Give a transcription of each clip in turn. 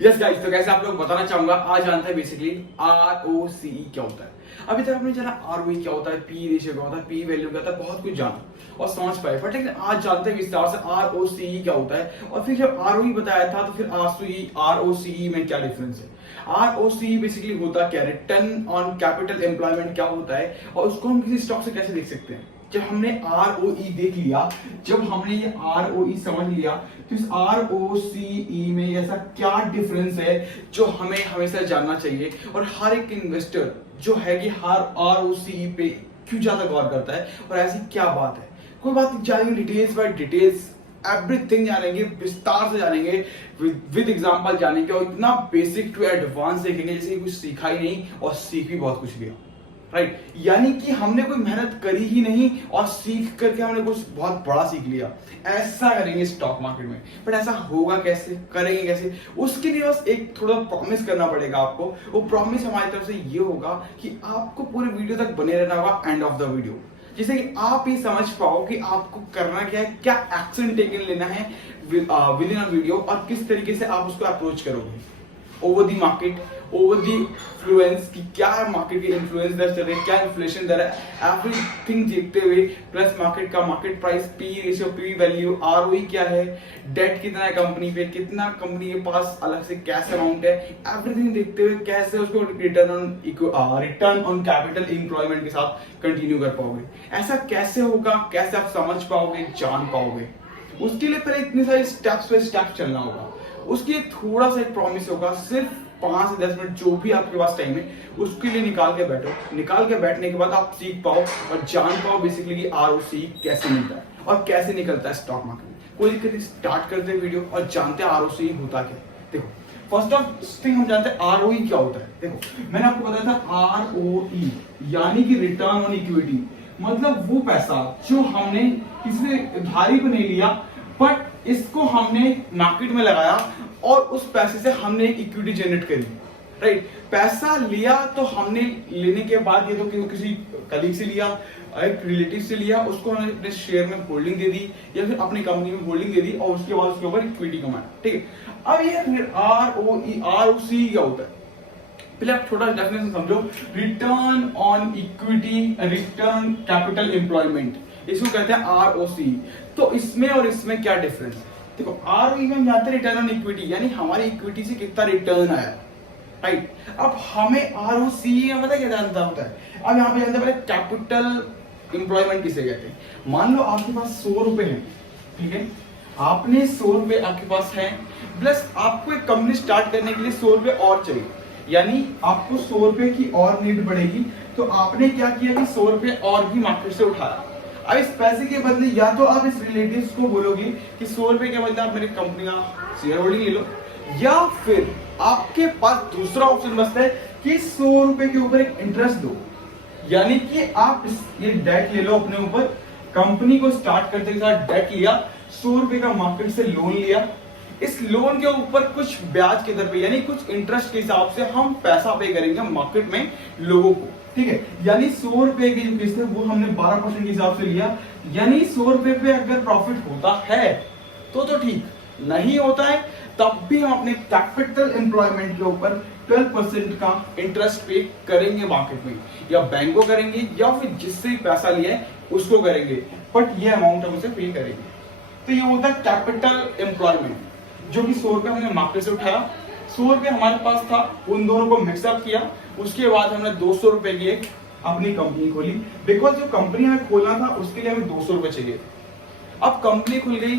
Yes guys, तो कैसे आप लोग बताना चाहूंगा। आज जानते हैं बेसिकली ROCE क्या होता है। अभी तक आपने जाना ROE क्या होता है, पी रेशियो क्या होता है, पी वैल्यू क्या होता है, बहुत कुछ जाना और समझ पाए, बट लेकिन आज जानते हैं विस्तार से ROCE क्या होता है। और फिर जब ROE बताया था तो फिर ROCE में क्या डिफरेंस है। ROCE बेसिकली होता क्या, रिटर्न ऑन कैपिटल एम्प्लॉयमेंट क्या होता है और उसको हम किसी स्टॉक से कैसे देख सकते हैं। जब हमने ROE देख लिया, जब हमने ये ROE समझ लिया, तो इस ROCE में ऐसा क्या डिफरेंस है जो हमें हमेशा जानना चाहिए। और हर एक इन्वेस्टर जो है कि हर ROCE पे क्यों ज्यादा गौर करता है और ऐसी क्या बात है। कोई बात नहीं, जानेंगे डिटेल्स बाय डिटेल्स, एवरीथिंग जानेंगे, विस्तार से जानेंगे, विद एग्जांपल जानेंगे और इतना बेसिक टू एडवांस देखेंगे जैसे कि कुछ सीखा ही नहीं और सीख भी बहुत कुछ लिया। राइट, यानी कि हमने कोई मेहनत करी ही नहीं और सीख करके हमने कुछ बहुत बड़ा सीख लिया। ऐसा करेंगे स्टॉक मार्केट में, बट ऐसा होगा कैसे, करेंगे कैसे, उसके लिए बस एक थोड़ा प्रॉमिस करना पड़ेगा आपको। वो प्रॉमिस हमारी तरफ से ये होगा कि आपको पूरे वीडियो तक बने रहना होगा, एंड ऑफ द वीडियो, जिससे कि आप ये समझ पाओ कि आपको करना क्या है, क्या एक्शन टेकन लेना है विद इन अ वीडियो और किस तरीके से आप उसको अप्रोच करोगे over the market, over the influence की क्या मार्केट के इन्फ्लुएंस दर चल रहे हैं, क्या इन्फ्लेशन दर है, एवरीथिंग देखते हुए, प्लस मार्केट का market price, P ratio, P value, ROE क्या है, डेट कितना है कंपनी पे, कितना कंपनी के पास अलग से कैश अमाउंट है, एवरीथिंग देखते हुए कैसे उसको रिटर्न ऑन कैपिटल एम्प्लॉयमेंट के साथ कंटिन्यू कर पाओगे। ऐसा कैसे होगा, कैसे आप समझ पाओगे, जान पाओगे, उसके लिए पहले इतने सारे स्टेप्स बाय स्टेप चलना होगा। उसके लिए थोड़ा सा एक प्रॉमिस होगा, सिर्फ 5 से 10 मिनट जो भी आपके पास टाइम है उसके लिए निकाल के बैठो। निकाल के बैठने के बाद आप सीख पाओ और जान पाओ बेसिकली कि ROCE कैसे मिलता है और कैसे निकलता है स्टॉक मार्केट में। कोई दिक्कत नहीं, स्टार्ट करते हैं वीडियो और जानते हैं ROCE होता क्या है। देखो, फर्स्ट ऑफ थिंग हम जानते हैं ROE क्या होता है। देखो, मैंने आपको बताया था ROE यानी कि रिटर्न ऑन इक्विटी, मतलब वो पैसा जो हमने किसी से उधारी पे नहीं लिया, बट इसको हमने मार्केट में लगाया और उस पैसे से हमने एक इक्विटी जनरेट करी। राइट, पैसा लिया तो हमने लेने के बाद ये तो किसी कलीग से लिया, एक रिलेटिव से लिया, उसको हमने अपने शेयर में होल्डिंग दे दी या फिर अपनी कंपनी में होल्डिंग दे दी और उसके बाद उसके ऊपर इक्विटी कमाया। ठीक है, अब ये ROCE क्या होता है, पहले आप छोटा डेफिनेशन समझो। Return on equity, return capital employment, इसको कहते हैं ROCE। तो इसमें और इसमें क्या डिफरेंस है। देखो, ROE में हम जानते हैं रिटर्न ऑन इक्विटी यानी हमारी इक्विटी से कितना रिटर्न आया। राइट, अब हमें ROCE में पता क्या जानता होता है। अब यहाँ पे जानते हैं पहले कैपिटल एम्प्लॉयमेंट किसे कहते हैं। मान लो आपके पास 100 रुपए है, ठीक है, आपने 100 रुपए आपके पास है, प्लस आपको एक कंपनी स्टार्ट करने के लिए 100 रुपए और चाहिए, यानी आपको 100 रुपए की और नीड पड़ेगी। तो आपने क्या किया कि 100 रुपए और भी मार्केट से उठाया। अब इस पैसे के बदले या तो आप इस रिलेटिव्स को बोलोगे कि 100 रुपए के बदले आप मेरी कंपनी का शेयर होल्डिंग ले लो, या फिर आपके पास दूसरा ऑप्शन बचता है कि 100 रुपए के ऊपर एक इंटरेस्ट दो, यानी कि आप ये डेट ले लो अपने ऊपर। कंपनी को स्टार्ट करते के साथ डेट लिया, 100 रुपए का मार्केट से लोन लिया, इस लोन के ऊपर कुछ ब्याज के दर पे यानी कुछ इंटरेस्ट के हिसाब से हम पैसा पे करेंगे मार्केट में लोगों को। ठीक है, यानी 100 रुपए की जो किस्त है वो हमने 12% के हिसाब से लिया, यानी 100 रुपए पे अगर प्रॉफिट होता है तो ठीक, नहीं होता है तब भी हम अपने कैपिटल एम्प्लॉयमेंट के ऊपर 12% का इंटरेस्ट पे करेंगे मार्केट में, या बैंक को करेंगे या फिर जिससे पैसा लिया है उसको करेंगे, बट ये अमाउंट हम उसे पे करेंगे। तो ये होता है कैपिटल एम्प्लॉयमेंट, जो कि 100 रुपए हमने मार्केट से उठाया, 100 रुपए हमारे पास था, उन दोनों को मिक्सअप किया, उसके बाद हमने 200 रुपए की एक अपनी कंपनी खोली। बिकॉज जो कंपनी हमें खोलना था उसके लिए हमें 200 रुपए चाहिए थे। अब कंपनी खुल गई,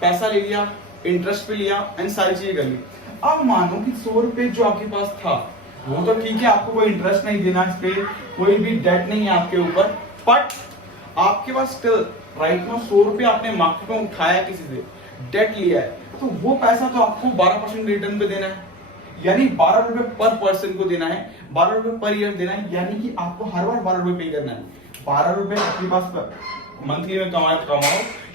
पैसा ले लिया, इंटरेस्ट पे लिया एंड सारी चीजें कर ली। अब मानो कि 100 रुपए जो आपके पास था वो तो ठीक है, आपको कोई इंटरेस्ट नहीं देना इस पे, कोई भी डेट नहीं है आपके ऊपर, बट आपके पास स्टिल राइट नाउ 100 रुपए आपने मार्केट में उठाया, किसी से डेट लिया है, तो वो पैसा तो आपको 12% रिटर्न पे देना है, यानी 12 रुपए पर पर्सन को देना है, 12 रुपए पर ईयर देना है, यानी कि आपको हर बार 12 रुपए पे करना है। 12 रुपए आपके पास मंथली में कमाओ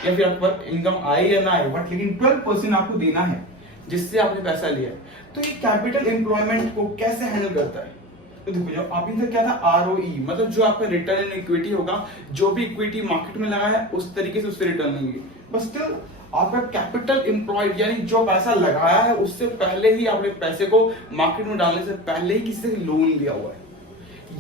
या फिर आपके पास इनकम आए या ना आए, बट लेकिन 12% आपको देना है जिससे आपने पैसा लिया है। तो ये कैपिटल एम्प्लॉयमेंट को कैसे हैंडल करता है। तो देखो, जो अभी तक क्या था ROE, मतलब जो आपका रिटर्न इन इक्विटी होगा, जो भी इक्विटी मार्केट में लगा है उस तरीके से उससे रिटर्न लेंगे, बट स्टिल आपका कैपिटल एम्प्लॉयड यानी जो पैसा लगाया है उससे पहले ही आपने पैसे को मार्केट में डालने से पहले ही किसी से लोन लिया हुआ है।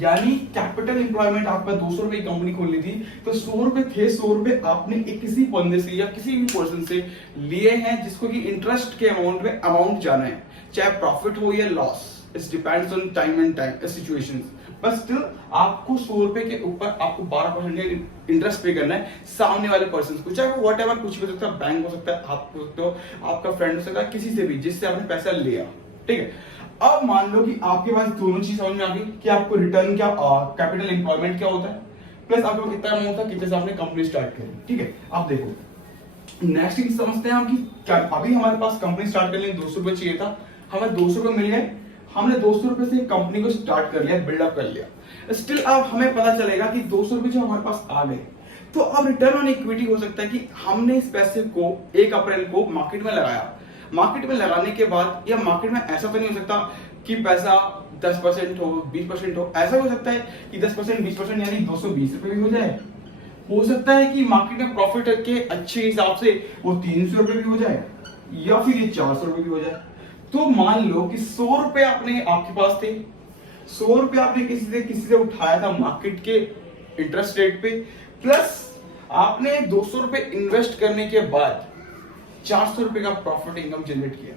यानी कैपिटल एम्प्लॉयमेंट आपका 200 रुपए की कंपनी खोलनी थी तो 100 रुपए थे, 100 रुपए आपने एक किसी बंदे से या किसी भी पर्सन से लिए हैं जिसको कि इंटरेस्ट के अमाउंट में अमाउंट जाना है, चाहे प्रॉफिट हो या loss, it depends on time and time situations. But still आपको 100 रुपए के ऊपर आपको 12% का इंटरेस्ट पे करना है सामने वाले पर्सन को, चाहे वो वॉट एवर कुछ भी हो सकता है, बैंक हो सकता है, आप हो सकते हो, आपका फ्रेंड हो सकता है, किसी से भी जिससे आपने पैसा लिया। ठीक है, अब मान लो कि आपके पास दोनों चीज समझ में आ गई कि आपको रिटर्न क्या, कैपिटल एम्प्लॉयमेंट क्या होता है, प्लस आपके पास कितना अमाउंट था, कितने से आपने कंपनी स्टार्ट करी। ठीक है, अब देखो नेक्स्ट चीज समझते हैं हम कि क्या अभी हमारे पास कंपनी स्टार्ट करने 200 रुपए चाहिए था, हमें 200 रुपए मिल गए, हमने 200 रुपए से कंपनी को स्टार्ट कर लिया, बिल्डअप कर लिया। स्टिल अब हमें पता चलेगा कि 200 रुपए जो हमारे पास आ गए, तो अब रिटर्न ऑन इक्विटी हो सकता है कि हमने इस पैसे को 1 अप्रैल को मार्केट में लगाया, मार्केट में लगाने के बाद या मार्केट में ऐसा तो नहीं हो सकता कि पैसा 10% हो 20% हो, ऐसा हो सकता है कि 10% 20% यानी 220 रुपए भी हो जाए, हो सकता है कि मार्केट में प्रॉफिट के अच्छे हिसाब से वो 300 रुपए भी हो जाए या फिर ये 400 रुपए भी हो जाए। तो मान लो कि 100 रुपए आपने आपके पास थे, 100 रुपए आपने किसी से उठाया था मार्केट के इंटरेस्ट रेट पे, प्लस आपने 200 रुपए इन्वेस्ट करने के बाद 400 रुपए का प्रॉफिट इनकम जनरेट किया।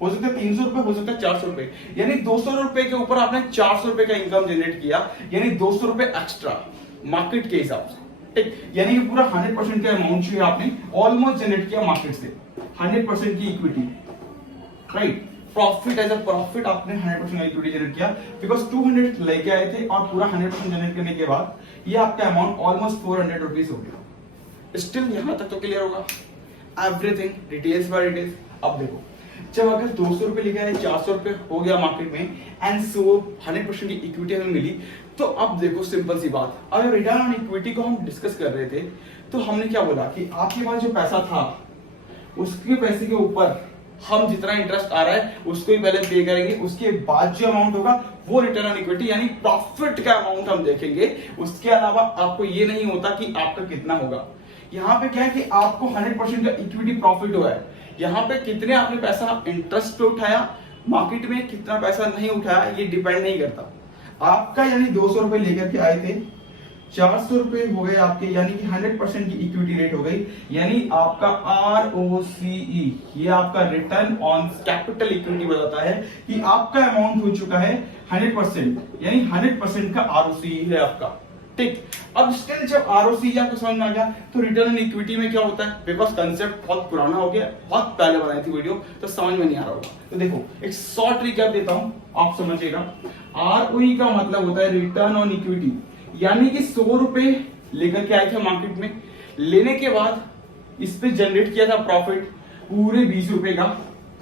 हो सकता है 300 रुपए, हो सकता है 400 रुपए, यानी 200 रुपए के ऊपर आपने 400 रुपए का इनकम जनरेट किया, यानी 200 रुपए एक्स्ट्रा मार्केट के हिसाब से। ठीक, यानी कि पूरा 100% का अमाउंट जो है आपने ऑलमोस्ट जनरेट किया मार्केट से, 100% की equity, right. Profit as a profit आपने 100% इक्विटी जनरेट किया, बिकॉज 200 लेके आए थे और पूरा 100% जनरेट करने के बाद ये आपका अमाउंट ऑलमोस्ट 400 रुपीज हो गया। स्टिल यहां तक तो क्लियर होगा, एवरीथिंग डिटेल्स बाय डिटेल्स। अब देखो, जब अगर 200 रुपए लिखा है, 400 रुपए हो गया मार्केट में एंड सो 100% की इक्विटी हमें मिली, तो अब देखो सिंपल सी बात, अगर रिटर्न ऑन इक्विटी को हम डिस्कस कर रहे थे तो हमने क्या बोला कि आपके पास जो पैसा था उसके पैसे के ऊपर हम जितना इंटरेस्ट आ रहा है उसको ही पहले पे करेंगे, उसके बाद जो अमाउंट होगा वो रिटर्न ऑन इक्विटी यानी प्रॉफिट का अमाउंट हम देखेंगे। उसके अलावा आपको ये नहीं होता कि आपका कितना होगा। यहाँ पे क्या है कि आपको 100% का इक्विटी प्रॉफिट हुआ है, यहाँ पे कितने आपने पैसा इंटरेस्ट पे उठाया, मार्केट में कितना पैसा नहीं उठाया ये डिपेंड नहीं करता आपका। यानी 200 रुपए लेकर के आए थे, 400 रुपए हो गए आपके, यानी कि 100% की इक्विटी रेट हो गई, यानी आपका ROCE, ये आपका रिटर्न ऑन कैपिटल इक्विटी बताता है कि आपका अमाउंट हो चुका है 100%, यानी 100% का ROCE है आपका। ठीक, अब स्टिल जब ROCE आपको समझ में आ गया तो रिटर्न ऑन इक्विटी में क्या होता है, बिकॉज कंसेप्ट बहुत पुराना हो गया, बहुत पहले बनाई थी वीडियो तो समझ में नहीं आ रहा होगा। तो देखो एक शॉर्ट रिकैप देता हूं, आप समझिएगा। ROE का मतलब होता है रिटर्न ऑन इक्विटी, यानी कि 100 रुपए लेकर के आए थे मार्केट में, लेने के बाद इस पे जनरेट किया था प्रॉफिट पूरे 20 रुपए का।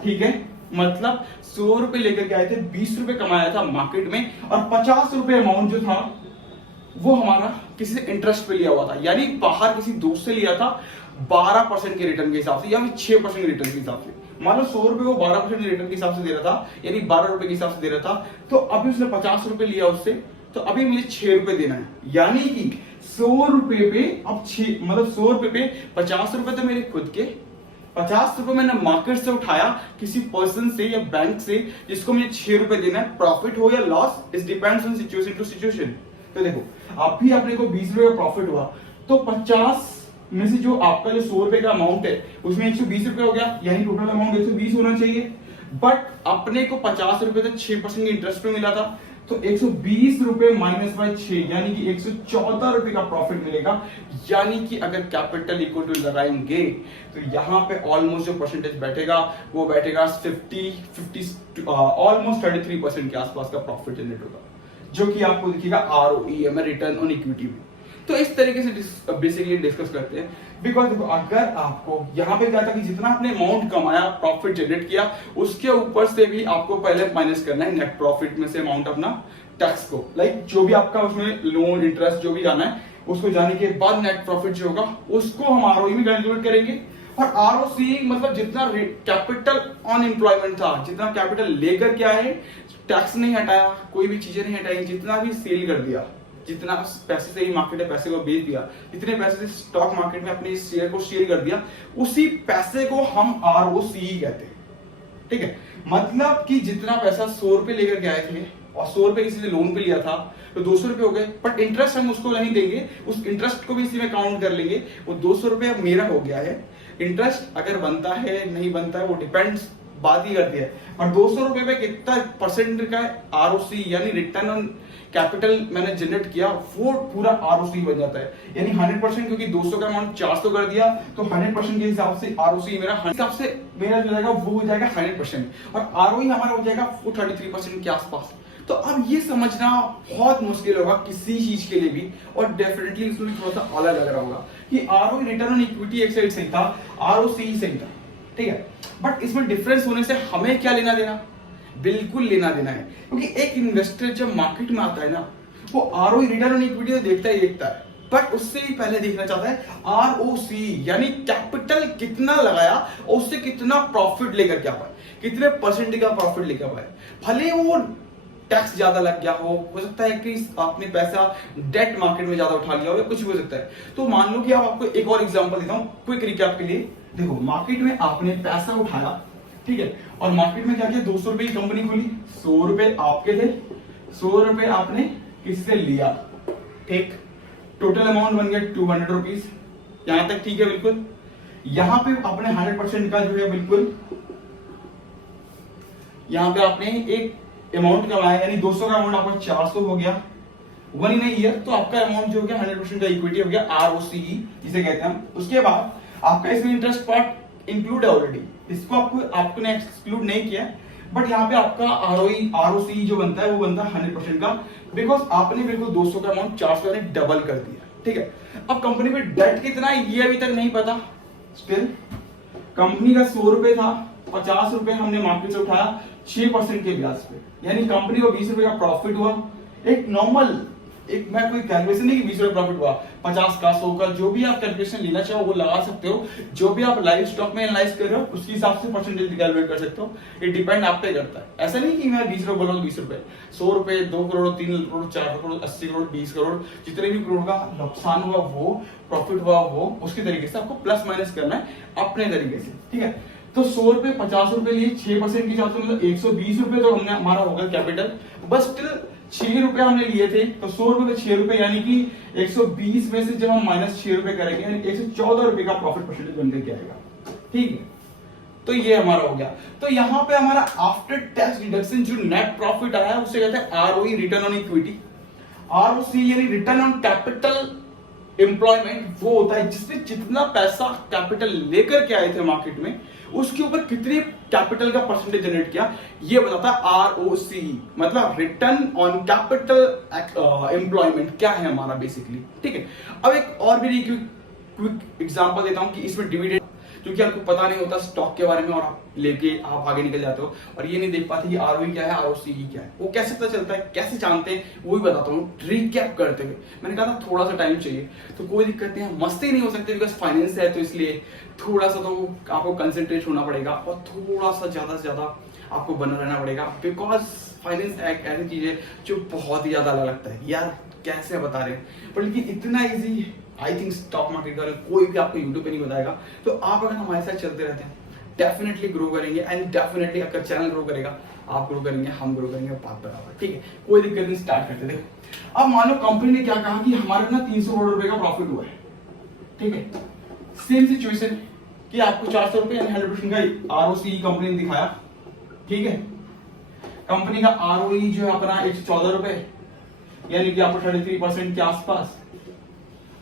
ठीक है, मतलब 100 रुपए लेकर के आए थे, 20 रुपए कमाया था मार्केट में और 50 रुपए अमाउंट जो था वो हमारा किसी से इंटरेस्ट पे लिया हुआ था, यानी बाहर किसी दोस्त से लिया था 12% के रिटर्न के हिसाब से या फिर 6% के रिटर्न के हिसाब से। मान लो 100 रुपए वो 12% के रिटर्न के हिसाब से दे रहा था, यानी 12 रुपए के हिसाब से दे रहा था, तो अभी उसने 50 रुपए लिया उससे, तो अभी मुझे 6 रुपए देना है, यानी कि 100 रुपए पे अब 6 मतलब 100 रुपए पे 50 रुपए तो मेरे खुद के, 50 रुपए मैंने मार्केट से उठाया किसी पर्सन से या बैंक से जिसको मुझे 6 रुपए देना है। प्रॉफिट हो या loss it depends on situation to situation. तो देखो आप भी अपने को 20 रुपए का प्रॉफिट हुआ तो 50 में से जो आपका जो 100 रुपए का अमाउंट है उसमें 120 रुपए हो गया, यानी टोटल अमाउंट 120 होना चाहिए। बट अपने को 50 रुपए तक 6% के इंटरेस्ट पे मिला था, तो 120 रुपए माइनस बाय 6 यानी कि 114 रुपए का प्रॉफिट मिलेगा। यानी कि अगर कैपिटल इक्वल टू लगाएंगे तो यहाँ पे ऑलमोस्ट जो परसेंटेज बैठेगा वो बैठेगा 50 ऑलमोस्ट 33% के आसपास का प्रॉफिट जनरेट होगा, जो कि आपको दिखेगा ROE में, रिटर्न ऑन इक्विटी में। तो इस तरीके से बेसिकली डिस्कस करते हैं। बिकॉज देखो अगर आपको यहाँ पे क्या था कि जितना आपने अमाउंट कमाया, प्रॉफिट जनरेट किया, उसके ऊपर से भी आपको पहले माइनस करना है नेट प्रॉफिट में से अमाउंट अपना टैक्स को, लाइक जो भी आपका उसमें लोन इंटरेस्ट जो भी जाना है उसको जाने के बाद नेट प्रॉफिट जो होगा उसको हम ROE में कैलकुलेट करेंगे। और ROCE मतलब जितना कैपिटल ऑन एम्प्लॉयमेंट था, जितना कैपिटल लेकर के आए, टैक्स नहीं हटाया, कोई भी चीजें नहीं हटाई, जितना भी सेल कर दिया जितना पैसे से ही मार्केट में पैसे को बेच दिया, जितने पैसे से स्टॉक मार्केट में अपने शेयर को शेयर कर दिया, उसी पैसे को हम ROCE कहते हैं। ठीक है, मतलब कि जितना पैसा 100 रुपए लेकर के आए थे और 100 रुपए किसी ने लोन पे लिया था तो 200 रुपए हो गए, बट इंटरेस्ट हम उसको नहीं देंगे, उस इंटरेस्ट को भी इसी में काउंट कर लेंगे। वो 200 रुपए अब मेरा हो गया है। इंटरेस्ट अगर बनता है नहीं बनता है वो डिपेंड्स, बात ही करती है। और 200 रुपए पे कितना परसेंट का ROC यानी रिटर्न ऑन कैपिटल मैंने जनरेट किया, वो पूरा ROC बन जाता है। यानी 100%, क्योंकि 200 का अमाउंट 400 कर दिया तो 100% के हिसाब से ROC मेरा हिसाब से मेरा जो जाएगा वो हो जाएगा 100%, और ROE हमारा हो जाएगा 33% के आसपास। तो अब ये समझना बहुत मुश्किल होगा किसी चीज के लिए भी, और डेफिनेटली इसमें थोड़ा सा अलग लग रहा होगा कि ROE रिटर्न ऑन इक्विटी एक साइड सही था, ROCE सही था, ठीक है, बट इसमें डिफरेंस होने से हमें क्या लेना देना? बिल्कुल लेना देना है, क्योंकि एक इन्वेस्टर जब मार्केट में आता है ना, वो ROE रिटर्न ऑन इक्विटी तो देखता ही देखता है, बट उससे ही पहले देखना चाहता है ROC यानी कैपिटल कितना लगाया और उससे कितना प्रॉफिट लेकर के आ पाए, कितने परसेंट का प्रॉफिट लेकर पाए। भले वो टैक्स ज्यादा लग गया हो सकता है कि आपने पैसा डेट मार्केट में ज्यादा उठा लिया हो, या कुछ भी हो सकता है। तो मान लो कि आप आपको एक और एग्जांपल देता हूं क्विक रिकैप के लिए। देखो, मार्केट में आपने पैसा उठाया, ठीक है, और मार्केट में क्या किया, 200 रुपए की कंपनी खोली, 100 रुपए आपके थे, 100 रुपए आपने किससे लिया, ठीक, टोटल अमाउंट बन गया 200 रुपीज। यहां तक ठीक है बिल्कुल। यहां पे आपने 100% का जो है बिल्कुल, यहां पे आपने एक अमाउंट कमाया, यानी 200 का अमाउंट आपका 400 हो गया 1 इन ईयर, तो आपका अमाउंट जो हो गया 100% का इक्विटी हो गया, ROCE जिसे कहते हैं हम। उसके बाद आपका इसमें इंटरेस्ट पार्ट इंक्लूड है ऑलरेडी, इसको आपको ने एक्सक्लूड नहीं किया, बट यहाँ पे आपका ROCE जो बनता है वो बनता है 100% का, बिकॉज आपने बिल्कुल 200 का अमाउंट 400 ने डबल कर दिया, ठीक है। अब कंपनी में डेट कितना है ये अभी तक नहीं पता, स्टिल कंपनी का 100 रुपए था, 50 रुपए हमने मार्केट से उठाया 6% के ब्याज पे, यानी कंपनी को 20 रुपए का प्रॉफिट हुआ। एक नॉर्मल, एक मैं कोई कैलकुलेशन नहीं कि 20 रुपए प्रॉफिट हुआ, 50 का 100 का जो भी आप कैलकुलेशन लेना चाहो वो लगा सकते हो, जो भी आप लाइव स्टॉक में एनालाइज कर रहे हो उसके हिसाब से परसेंटेज कैलकुलेट कर सकते हो। इट डिपेंड आप पे करता है, ऐसा नहीं कि मैं 20 रुपए बोल रहा हूँ, 20 रुपए 100 रुपए 2 करोड़ 3 करोड़ 4 करोड़ 80 करोड़ 20 करोड़ जितने भी करोड़ का नुकसान हुआ वो प्रॉफिट हुआ वो उसके तरीके से आपको प्लस माइनस करना है अपने तरीके से, ठीक है। तो 100 रुपए 50 रुपए लिए 6% के हिसाब से मतलब 120 रुपए तो हमने हमारा होगा कैपिटल, बस स्टिल 6 रुपए हमने लिए थे, तो 100 रुपए में 6 रुपए यानी कि 120 में से जब हम माइनस 6 रुपए करेंगे यानी 114 रुपए का प्रॉफिट परसेंटेज बनकर के आएगा, ठीक है। तो ये हमारा हो गया। तो यहाँ पे हमारा आफ्टर टैक्स डिडक्शन जो नेट प्रॉफिट आया है उसे कहते हैं ROE return on equity. ROC यानी रिटर्न ऑन कैपिटल एम्प्लॉयमेंट वो होता है जिसमें जितना पैसा कैपिटल लेकर के आए थे मार्केट में उसके ऊपर कितने कैपिटल का परसेंटेज जनरेट किया, ये बताता है ROCE, मतलब रिटर्न ऑन कैपिटल एम्प्लॉयमेंट क्या है हमारा बेसिकली, ठीक है। अब एक और भी क्विक एग्जांपल देता हूं कि इसमें डिविडेंड, क्योंकि आपको पता नहीं होता स्टॉक के बारे में और आप लेके आप आगे निकल जाते हो और ये नहीं देख पाते कि ROE क्या है ROCE क्या है, वो कैसे पता चलता है, कैसे जानते हैं, वो भी बताता हूँ रिकैप करते हुए। मैंने कहा था थोड़ा सा टाइम चाहिए, तो कोई दिक्कत नहीं है, मस्ती नहीं हो सकती बिकॉज फाइनेंस है, तो इसलिए थोड़ा सा तो आपको कंसंट्रेट होना पड़ेगा और थोड़ा सा ज्यादा से ज्यादा आपको बना रहना पड़ेगा, बिकॉज फाइनेंस एक ऐसी चीज है जो बहुत ही ज्यादा अलग लगता है यार, कैसे बता रहे हैं, पर लेकिन इतना easy I think stock market का कोई भी आपको यूट्यूब पे नहीं बताएगा। तो आप अगर हमारे साथ चलते रहते हैं डेफिनेटली ग्रो करेंगे, एंड डेफिनेटली अगर चैनल ग्रो करेगा, आप ग्रो करेंगे, हम ग्रो करेंगे, बात बराबर, ठीक है, कोई दिक्कत नहीं, स्टार्ट करते। देखो अब मान लो कंपनी ने क्या कहा कि हमारे ना 300 करोड़ रुपए का प्रॉफिट हुआ है, ठीक है। सेम सिचुएशन कि आपको 400 रुपए यानी 100% का ROCE कंपनी ने दिखाया, ठीक है। कंपनी का ROE जो है अपना 114 रुपए यानी कि आपको 33% के आसपास।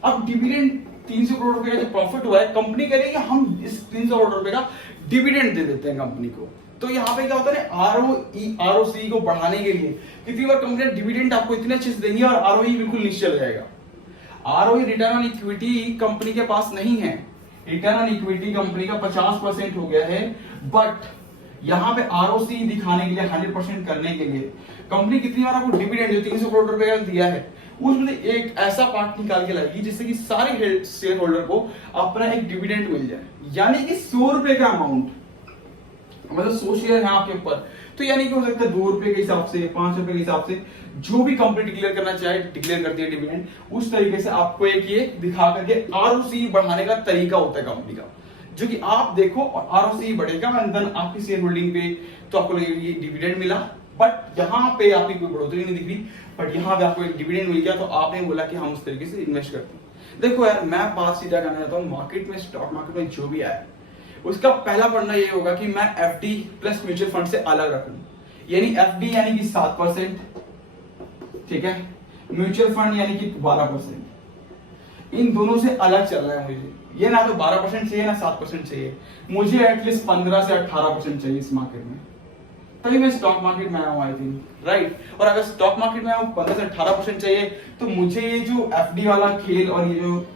अब डिविडेंड 300 करोड़ रुपए का जो प्रॉफिट हुआ है कंपनी कह रही है हम इस 300 करोड़ रुपए का डिविडेंड दे देते हैं कंपनी को। तो यहाँ पे क्या होता है ROCE को बढ़ाने के लिए कितनी बार कंपनी डिविडेंड आपको इतने अच्छे से देंगी और ROE बिल्कुल नीचे चला जाएगा। ROE return on equity company के पास नहीं है, रिटर्न ऑन इक्विटी कंपनी का 50% हो गया है, बट यहाँ पे ROCE दिखाने के लिए 100% करने के लिए कंपनी कितनी बार आपको डिविडेंड जो 300 करोड़ रुपए का दिया है उसमें एक ऐसा पार्ट निकाल के लाएगी जिससे कि सारे शेयर होल्डर को अपना एक डिविडेंड मिल जाए, यानी कि 100 रुपए का अमाउंट मतलब 100 शेयर है आपके ऊपर, तो यानी कि हो सकता है 2 रुपए के हिसाब से, 5 रुपए के हिसाब से, जो भी कंपनी डिक्लेयर करना चाहे डिक्लेयर करती है डिविडेंड, उस तरीके से आपको एक ये दिखा करके आरओसी बढ़ाने का तरीका होता है कंपनी का, जो कि आप देखो और आरओसी बढ़ेगा एंड देन आपकी शेयर होल्डिंग पे तो आपको लगेगा ये डिविडेंड मिला, बट यहाँ पे आपकी कोई बढ़ोतरी नहीं दिख रही, बट यहाँ पे आपको एक डिविडेंड मिल गया, तो आपने बोला कि हम उस तरीके से इन्वेस्ट करते हैं। देखो यार, मैं बात सीधा करना चाहता हूँ, मार्केट में, स्टॉक मार्केट में जो भी आया उसका पहला पढ़ना ये होगा कि मैं एफडी प्लस म्यूचुअल फंड से अलग रखूं, यानी एफडी यानी कि 7%, ठीक है, म्यूचुअल फंड यानी कि 12%, इन दोनों से अलग चल रहा है मुझे, ये ना तो 12% चाहिए ना 7% चाहिए, मुझे एटलीस्ट 15 से 18% चाहिए इस मार्केट में, तभी मैं स्टॉक मार्केट में आया हूँ आई थिंक, राइट। और अगर स्टॉक मार्केट में आया हूँ 15 से 18% चाहिए, तो मुझे ये जो एफडी वाला खेल और ये जो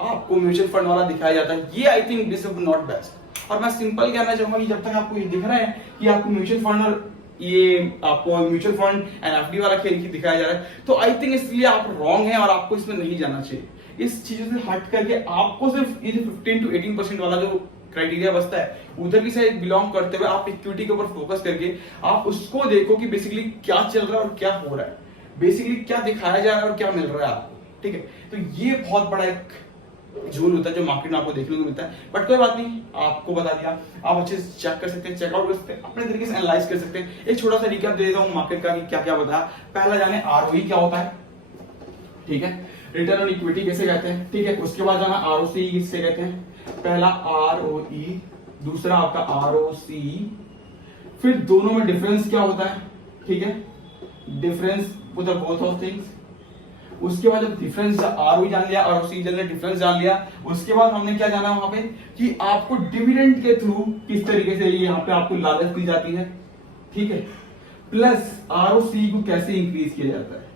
आपको म्यूचुअल फंड वाला दिखाया जाता है, ये I think this is not best. और मैं सिंपल कहना चाहूंगा कि जब तक आपको ये दिख रहा है कि आपको म्यूचुअल फंड और ये आपको म्यूचुअल फंड एंड एफडी वाला खेल की दिखाया जा रहा है, तो आई थिंक इसलिए आप रॉन्ग हैं और आपको इसमें नहीं जाना चाहिए। इस चीजों से हट करके आपको सिर्फ ये 15 to 18% वाला जो क्राइटेरिया बचता है, उधर की साइड बिलोंग करते हुए आप इक्विटी के ऊपर फोकस करके आप उसको देखो कि बेसिकली क्या चल रहा है और क्या हो रहा है, बेसिकली क्या दिखाया जा रहा है और क्या मिल रहा है आपको, ठीक है। तो ये बहुत बड़ा एक झूल होता है जो मार्केट में आपको देखने को मिलता है, बट कोई बात नहीं, आपको बता दिया, आप अच्छे से चेक कर सकते हैं, चेकआउट कर सकते हैं, अपने तरीके से एनालाइज कर सकते हैं। एक छोटा सा रिकैप दे देता हूँ मार्केट का कि क्या क्या बताया। पहला जाने आरओई क्या होता है, ठीक है, रिटर्न ऑन इक्विटी कैसे कहते हैं, ठीक है। उसके बाद जाना आरओसी किससे कहते हैं, पहला आरओई, दूसरा आपका आरओसी, फिर दोनों में डिफरेंस क्या होता है, ठीक है, डिफरेंस बोथ ऑफ थिंग्स। उसके बाद जब डिफरेंस आरओई जान लिया, आरओसी जान लिया, डिफरेंस जान लिया, उसके बाद हमने क्या जाना वहां पे कि आपको डिविडेंड के थ्रू किस तरीके से यहाँ पे आपको लालच दी जाती है, ठीक है, प्लस आरओसी को कैसे इंक्रीज किया जाता है।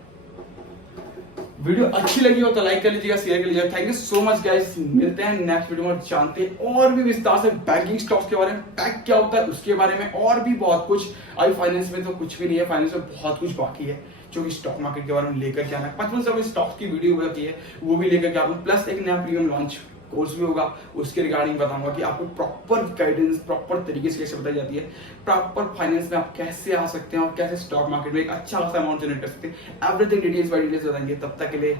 वीडियो अच्छी लगी हो तो लाइक कर लीजिएगा, शेयर कर लीजिएगा। Thank you so much guys, मिलते हैं नेक्स्ट वीडियो में, जानते हैं और भी विस्तार से बैंकिंग स्टॉक्स के बारे में, पैक क्या होता है उसके बारे में, और भी बहुत कुछ। अभी फाइनेंस में तो कुछ भी नहीं है, फाइनेंस में बहुत कुछ बाकी है जो कि स्टॉक मार्केट के बारे में लेकर के आना है। 55 से स्टॉक्स की वीडियो होती है, वो भी लेकर के आता हूँ, प्लस एक नया प्रीमियम लॉन्च कोर्स भी होगा, उसके रिगार्डिंग बताऊंगा कि आपको प्रॉपर गाइडेंस, प्रॉपर तरीके से कैसे बताई जाती है, प्रॉपर फाइनेंस में आप कैसे आ सकते हैं और कैसे स्टॉक मार्केट में एक अच्छा खासा अमाउंट जनरेट कर सकते हैं। एवरीथिंग डिटेल्स बाय डिटेल्स बताएंगे। तब तक के लिए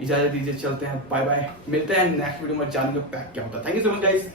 इजाजत दीजिए, चलते हैं, बाय बाय, मिलते हैं नेक्स्ट वीडियो में, जानेंगे पैक क्या होता है। Thank you so much guys.